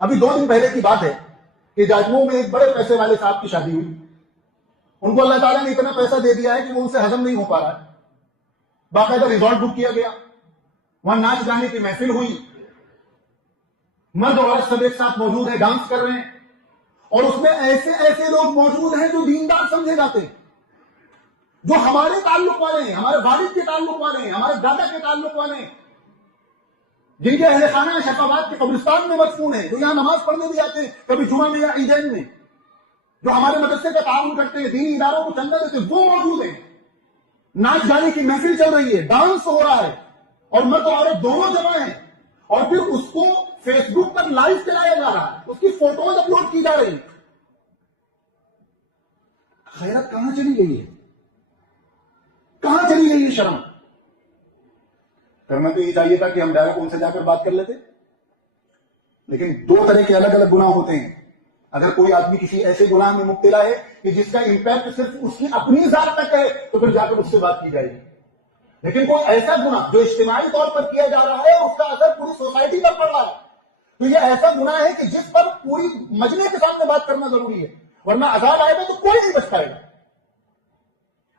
ابھی 2 دن پہلے کی بات ہے کہ جاجموں میں ایک بڑے پیسے والے صاحب کی شادی ہوئی. ان کو اللہ تعالیٰ نے اتنا پیسہ دے دیا ہے کہ وہ ان سے ہضم نہیں ہو پا رہا ہے. باقاعدہ ریزورٹ بک کیا گیا, وہاں ناچ گانے کی محفل ہوئی, مرد اور عورت سب ایک ساتھ موجود ہیں, ڈانس کر رہے ہیں, اور اس میں ایسے ایسے لوگ موجود ہیں جو دیندار سمجھے جاتے ہیں, جو ہمارے تعلق والے ہیں, ہمارے والد کے تعلق والے ہیں, ہمارے دادا کے تعلق والے ہیں, جن کے اہل خانہ شفاعت کے قبرستان میں مدفون ہیں, جو یہاں نماز پڑھنے بھی آتے ہیں کبھی جمعہ میں یا عیدین میں, جو ہمارے مدرسے کا تعاون کرتے ہیں, دینی اداروں کو چندہ دیتے ہیں, وہ موجود ہیں. ناچ گانے کی محفل چل رہی ہے, ڈانس ہو رہا ہے, اور مرد اور عورت دونوں جمع ہیں, اور پھر اس کو فیس بک پر لائیو چلایا جا رہا ہے, اس کی فوٹوز اپلوڈ کی جا رہی ہیں. خیرت کہاں چلی گئی ہے؟ کہاں چلی گئی ہے شرم؟ کرنا تو یہ چاہیے تھا کہ ہم ڈائریکٹ ان سے جا کر بات کر لیتے, لیکن 2 طرح کے الگ الگ گناہ ہوتے ہیں. اگر کوئی آدمی کسی ایسے گناہ میں مبتلا ہے کہ جس کا امپیکٹ صرف اس کی اپنی ذات تک ہے, تو پھر جا کر اس سے بات کی جائے گی. لیکن کوئی ایسا گناہ جو اجتماعی طور پر کیا جا رہا ہے اور اس کا اثر پوری سوسائٹی پر پڑ رہا ہے, تو یہ ایسا گناہ ہے کہ جس پر پوری مجمع کے سامنے بات کرنا ضروری ہے, ورنہ عذاب آئے گا تو کوئی نہیں بچ پائے گا.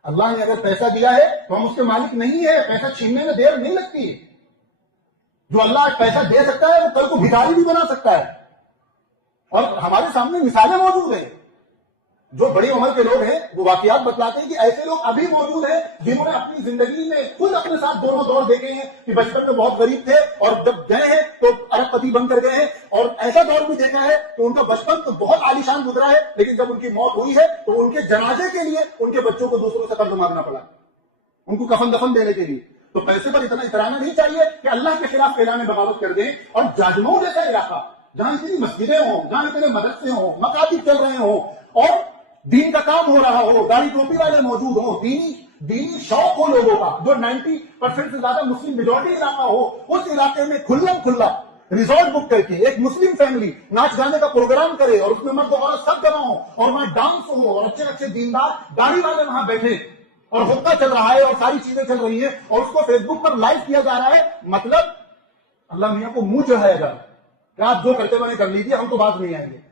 اللہ نے اگر پیسہ دیا ہے تو ہم اس کے مالک نہیں ہے, پیسہ چھیننے میں دیر نہیں لگتی. جو اللہ آج پیسہ دے سکتا ہے وہ کل کو بھکاری بھی بنا سکتا ہے, اور ہمارے سامنے مثالیں موجود ہیں. جو بڑی عمر کے لوگ ہیں وہ واقعات بتلاتے ہیں کہ ایسے لوگ ابھی موجود ہیں جنہوں نے اپنی زندگی میں خود اپنے ساتھ دونوں دور دیکھے ہیں کہ بچپن میں بہت غریب تھے اور جب گئے ہیں تو ارب پتی بن کر گئے ہیں, اور ایسا دور بھی دیکھا ہے کہ ان کا بچپن تو بہت عالیشان گزرا ہے, لیکن جب ان کی موت ہوئی ہے تو ان کے جنازے کے لیے ان کے بچوں کو دوسروں سے قرض مانگنا پڑا, ان کو کفن دفن دینے کے لیے. تو پیسے پر اتنا اترانا نہیں چاہیے کہ اللہ کے خلاف اعلان بغاوت کر دیں. اور جاجموں جیسا علاقہ جہاں اتنی مسجدیں ہوں, جہاں اتنے مدرسے ہوں, مکاتب چل رہے ہوں, اور دین کا کام ہو رہا ہو, داڑھی ٹوپی والے موجود ہوں, دینی شوق ہو لوگوں کا, جو 90% سے زیادہ مسلم میجورٹی علاقہ ہو, اس علاقے میں کھلم کھلا ریزورٹ بک کر کے ایک مسلم فیملی ناچ گانے کا پروگرام کرے, اور اس میں مرد و عورت سب جمع ہو, اور وہاں ڈانس ہو, اور اچھے اچھے دیندار داڑھی والے وہاں بیٹھے, اور حقہ چل رہا ہے اور ساری چیزیں چل رہی ہیں, اور اس کو فیس بک پر لائیو کیا جا رہا ہے. مطلب اللہ میاں کو منہ چڑھایا جا رہا ہے کہ آپ جو کرتے بنے کر لیجیے, ہم تو بات نہیں آئیں گے.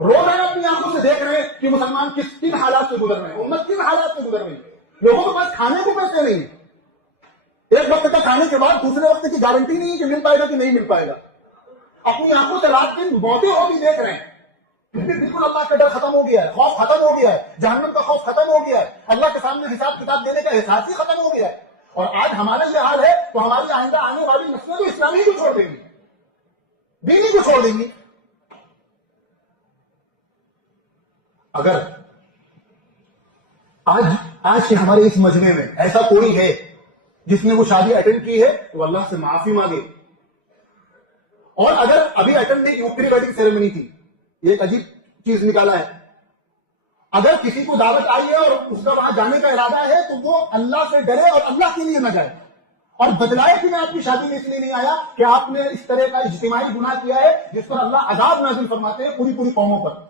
روزانہ اپنی آنکھوں سے دیکھ رہے ہیں کہ مسلمان کن حالات سے گزر رہے ہیں, امت کن حالات سے گزر رہی ہے. لوگوں کے پاس کھانے کو پیسے نہیں, ایک وقت کا کھانے کے بعد دوسرے وقت کی گارنٹی نہیں ہے کہ مل پائے گا کہ نہیں مل پائے گا. اپنی آنکھوں سے رات دن موتیں ہوتی دیکھ رہے ہیں, پھر بھی بالکل اللہ کا ڈر ختم ہو گیا ہے, خوف ختم ہو گیا ہے, جہنم کا خوف ختم ہو گیا ہے, اللہ کے سامنے حساب کتاب دینے کا احساس ہی ختم ہو گیا ہے. اور آج ہمارا یہ حال ہے تو ہماری آئندہ آنے والی نسلیں تو اسلامی کو چھوڑ دیں گی, دینی کو چھوڑ دیں گی. اگر آج کے ہمارے اس مجمع میں ایسا کوئی ہے جس نے وہ شادی اٹینڈ کی ہے تو اللہ سے معافی مانگے. اور اگر ابھی اٹینڈ نہیں کی, پری ویڈنگ سیریمنی تھی, یہ ایک عجیب چیز نکالا ہے. اگر کسی کو دعوت آئی ہے اور اس کا وہاں جانے کا ارادہ ہے تو وہ اللہ سے ڈرے اور اللہ کے لیے نہ جائے, اور بتلائے کہ میں آپ کی شادی میں اس لیے نہیں آیا کہ آپ نے اس طرح کا اجتماعی گناہ کیا ہے جس پر اللہ عذاب نازل فرماتے ہیں پوری قوموں پر.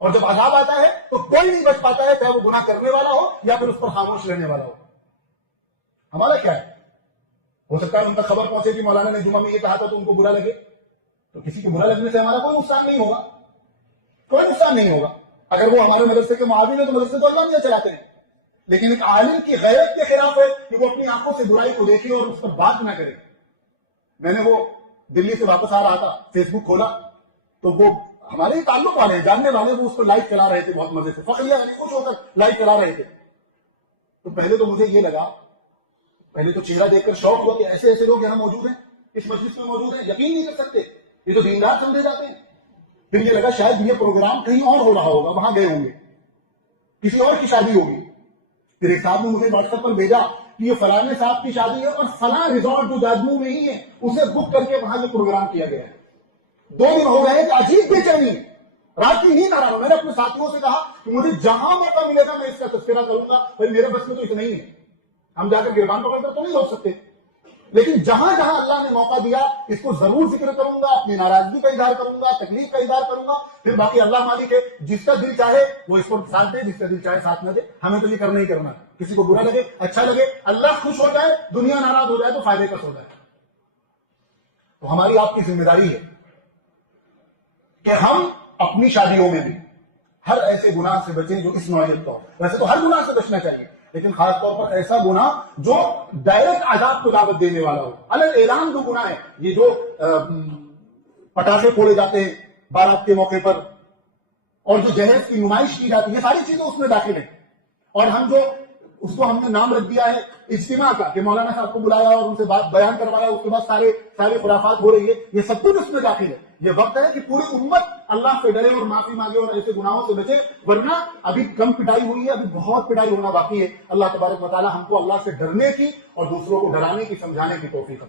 اور جب عذاب آتا ہے تو کوئی نہیں بچ پاتا ہے, چاہے وہ گناہ کرنے والا ہو یا پھر اس پر خاموش رہنے والا ہو. ہمارا کیا ہے؟ ہو سکتا ہے ان تک خبر پہنچے کہ مولانا نے جمعہ میں یہ کہا تھا تو ان کو برا لگے, تو کسی کو برا لگنے سے ہمارا کوئی نقصان نہیں ہوگا, کوئی نقصان نہیں ہوگا. اگر وہ ہمارے مدرسے کے معاون ہے تو مدرسے تو اللہ میاں چلاتے ہیں, لیکن ایک عالم کی غیرت کے خلاف ہے کہ وہ اپنی آنکھوں سے برائی کو دیکھے اور اس پر بات نہ کرے. میں نے وہ دلی سے واپس آ رہا تھا, فیس بک کھولا تو وہ ہمارے ہی تعلق والے ہیں, جاننے والے, وہ اس کو لائیو چلا رہے تھے بہت مزے سے, فخریہ خوش ہو کر لائیو چلا رہے تھے. تو پہلے تو مجھے یہ لگا, پہلے تو چہرہ دیکھ کر شوق ہوا کہ ایسے ایسے لوگ یہاں موجود ہیں, اس مجلس میں موجود ہیں, یقین نہیں کر سکتے, یہ تو دیندار سمجھے جاتے ہیں. پھر یہ لگا شاید یہ پروگرام کہیں اور ہو رہا ہوگا, وہاں گئے ہوں گے, کسی اور کی شادی ہوگی. پھر ایک صاحب نے مجھے واٹس ایپ پر بھیجا کہ یہ فلاں صاحب کی شادی ہے اور فلاں ریزورٹ جو جاجموں میں ہی ہے اسے بک کر کے وہاں یہ پروگرام کیا گیا ہے. 2 دن ہو گئے کہ عجیب بے چینی, رات کی نیند آ رہا ہوں. میں نے اپنے ساتھیوں سے کہا کہ مجھے جہاں موقع ملے گا میں اس کا تذکرہ کروں گا, بھائی میرے بس میں تو اتنا ہی ہے, ہم جا کر گربان پکڑ کر تو نہیں روک سکتے, لیکن جہاں جہاں اللہ نے موقع دیا اس کو ضرور ذکر کروں گا, اپنی ناراضگی کا اظہار کروں گا, تکلیف کا اظہار کروں گا. پھر باقی اللہ مالک ہے, جس کا دل چاہے وہ اس کو ساتھ دے, جس کا دل چاہے ساتھ نہ دے. ہمیں تو یہ کرنا ہی کرنا, کسی کو برا لگے اچھا لگے, اللہ خوش ہو جائے, دنیا ناراض ہو جائے تو فائدے کا سودا ہے. تو ہماری آپ کی ذمہ داری ہے کہ ہم اپنی شادیوں میں بھی ہر ایسے گناہ سے بچیں جو اس نوعیت کا ہو. ویسے تو ہر گناہ سے بچنا چاہیے، لیکن خاص طور پر ایسا گناہ جو ڈائریکٹ عذاب کو دعوت دینے والا ہو. الگ اعلان جو گناہ ہے، یہ جو پٹاخے پھوڑے جاتے ہیں بارات کے موقع پر اور جو جہیز کی نمائش کی جاتی ہے، یہ ساری چیزیں اس میں داخل ہیں. اور ہم جو اس کو ہم نے نام رکھ دیا ہے اجتماع کا، کہ مولانا صاحب کو بلایا اور ان سے بات بیان کروایا، اس کے بعد سارے خرافات ہو رہی ہے، یہ سب کچھ اس میں داخل ہے. یہ وقت ہے کہ پوری امت اللہ سے ڈرے اور معافی مانگے اور ایسے گناہوں سے بچے، ورنہ ابھی کم پٹائی ہوئی ہے، ابھی بہت پٹائی ہونا باقی ہے. اللہ تبارک و تعالی ہم کو اللہ سے ڈرنے کی اور دوسروں کو ڈرانے کی، سمجھانے کی توفیق